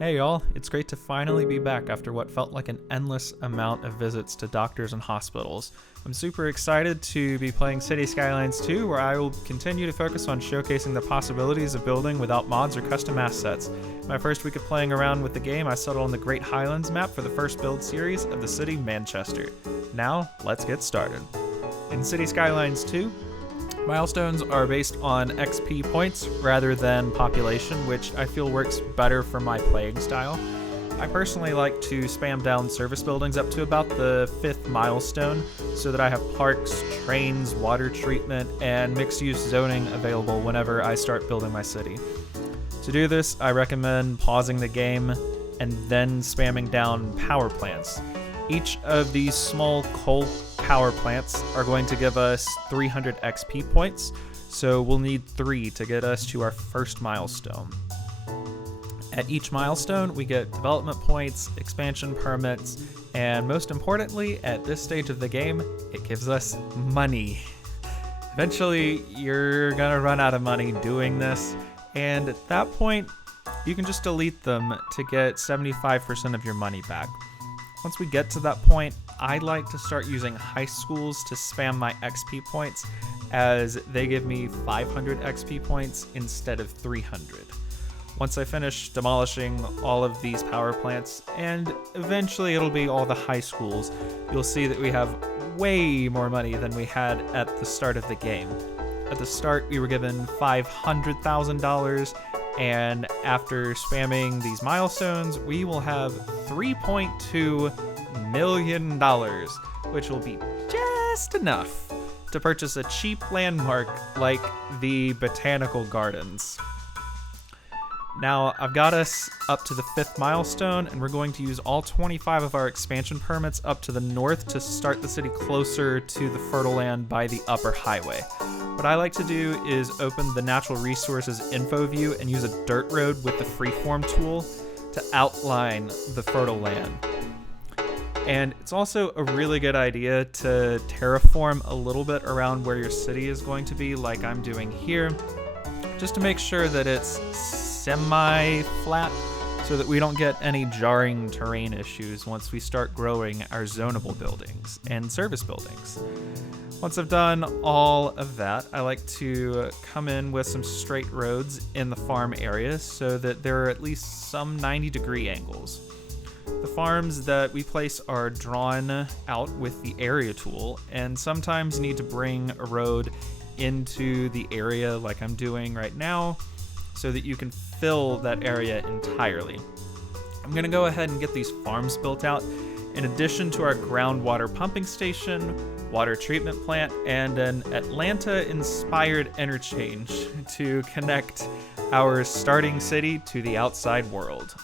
Hey y'all, it's great to finally be back after what felt like an endless amount of visits to doctors and hospitals. I'm super excited to be playing City Skylines 2, where I will continue to focus on showcasing the possibilities of building without mods or custom assets. My first week of playing around with the game, I settled on the Great Highlands map for the first build series of the city Manchester. Now, let's get started. In City Skylines 2, milestones are based on XP points rather than population, which I feel works better for my playing style. I personally like to spam down service buildings up to about the 5th milestone so that I have parks, trains, water treatment, and mixed-use zoning available whenever I start building my city. To do this, I recommend pausing the game and then spamming down power plants. Each of these small coal power plants are going to give us 300 XP points, so we'll need 3 to get us to our first milestone. At each milestone, we get development points, expansion permits, and most importantly, at this stage of the game, it gives us money. Eventually, you're gonna run out of money doing this, and at that point, you can just delete them to get 75% of your money back. Once we get to that point, I like to start using high schools to spam my XP points, as they give me 500 XP points instead of 300. Once I finish demolishing all of these power plants, and eventually it'll be all the high schools, you'll see that we have way more money than we had at the start of the game. At the start, we were given $500,000, and after spamming these milestones, we will have $3.2 million, which will be just enough to purchase a cheap landmark like the Botanical Gardens. Now, I've got us up to the 5th milestone, and we're going to use all 25 of our expansion permits up to the north to start the city closer to the fertile land by the upper highway. What I like to do is open the natural resources info view and use a dirt road with the freeform tool to outline the fertile land. And it's also a really good idea to terraform a little bit around where your city is going to be, like I'm doing here, just to make sure that it's semi-flat so that we don't get any jarring terrain issues once we start growing our zonable buildings and service buildings. Once I've done all of that, I like to come in with some straight roads in the farm area so that there are at least some 90-degree angles. The farms that we place are drawn out with the area tool, and sometimes need to bring a road into the area like I'm doing right now so that you can fill that area entirely. I'm going to go ahead and get these farms built out in addition to our groundwater pumping station, water treatment plant, and an Atlanta-inspired interchange to connect our starting city to the outside world.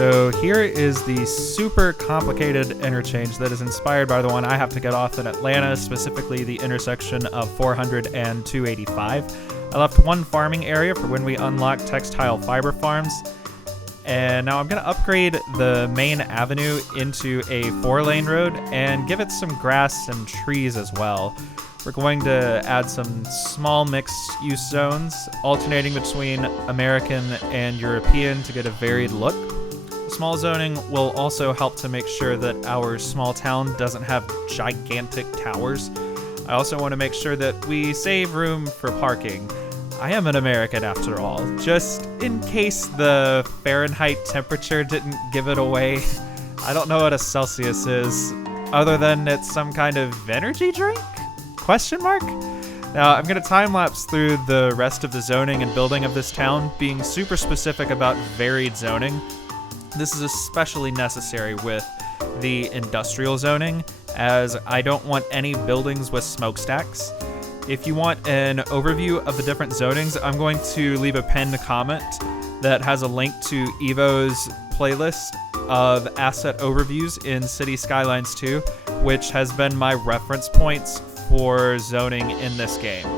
So here is the super complicated interchange that is inspired by the one I have to get off in Atlanta, specifically the intersection of 400 and 285. I left one farming area for when we unlock textile fiber farms. And now I'm going to upgrade the main avenue into a 4-lane road and give it some grass and trees as well. We're going to add some small mixed-use zones, alternating between American and European to get a varied look. Small zoning will also help to make sure that our small town doesn't have gigantic towers. I also want to make sure that we save room for parking. I am an American after all, just in case the Fahrenheit temperature didn't give it away. I don't know what a Celsius is, other than it's some kind of energy drink? Question mark? Now, I'm going to time-lapse through the rest of the zoning and building of this town, being super specific about varied zoning. This is especially necessary with the industrial zoning, as I don't want any buildings with smokestacks. If you want an overview of the different zonings, I'm going to leave a pinned comment that has a link to Evo's playlist of asset overviews in City Skylines 2, which has been my reference points for zoning in this game.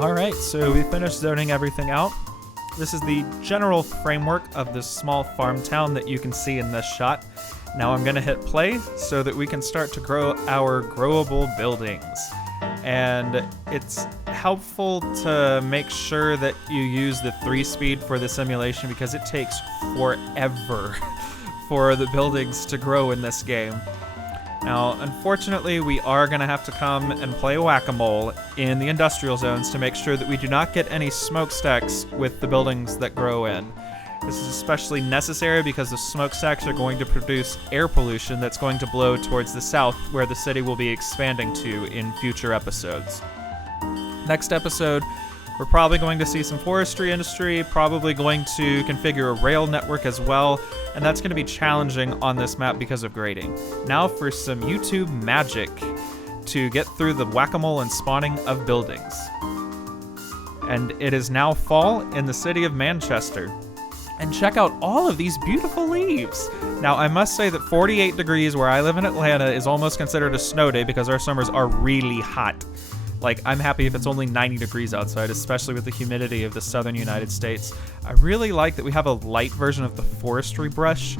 Alright, so we finished zoning everything out. This is the general framework of this small farm town that you can see in this shot. Now I'm going to hit play so that we can start to grow our growable buildings. And it's helpful to make sure that you use the 3-speed for the simulation because it takes forever for the buildings to grow in this game. Now, unfortunately, we are going to have to come and play whack-a-mole in the industrial zones to make sure that we do not get any smokestacks with the buildings that grow in. This is especially necessary because the smokestacks are going to produce air pollution that's going to blow towards the south, where the city will be expanding to in future episodes. Next episode, we're probably going to see some forestry industry, probably going to configure a rail network as well, and that's going to be challenging on this map because of grading. Now for some YouTube magic to get through the whack-a-mole and spawning of buildings. And it is now fall in the city of Manchester. And check out all of these beautiful leaves. Now, I must say that 48 degrees where I live in Atlanta is almost considered a snow day because our summers are really hot. Like, I'm happy if it's only 90 degrees outside, especially with the humidity of the southern United States. I really like that we have a light version of the forestry brush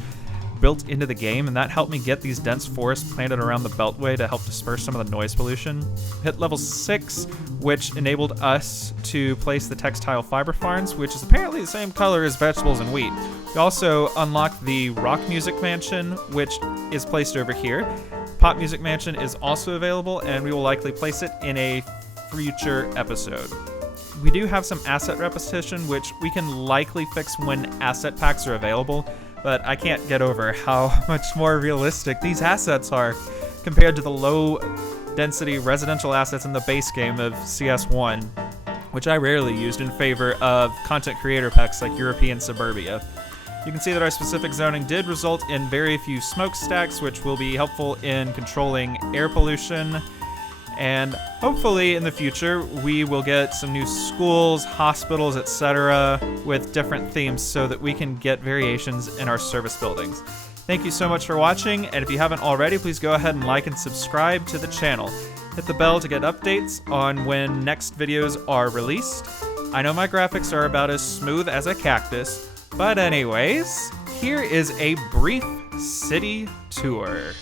built into the game, and that helped me get these dense forests planted around the beltway to help disperse some of the noise pollution. Hit level 6, which enabled us to place the textile fiber farms, which is apparently the same color as vegetables and wheat. We also unlocked the rock music mansion, which is placed over here. Pop music mansion is also available, and we will likely place it in a future episode. We do have some asset repetition, which we can likely fix when asset packs are available, but I can't get over how much more realistic these assets are compared to the low density residential assets in the base game of CS1, which I rarely used in favor of content creator packs like European Suburbia. You can see that our specific zoning did result in very few smokestacks, which will be helpful in controlling air pollution. And hopefully in the future, we will get some new schools, hospitals, etc. with different themes so that we can get variations in our service buildings. Thank you so much for watching, and if you haven't already, please go ahead and like and subscribe to the channel. Hit the bell to get updates on when next videos are released. I know my graphics are about as smooth as a cactus, but anyways, here is a brief city tour.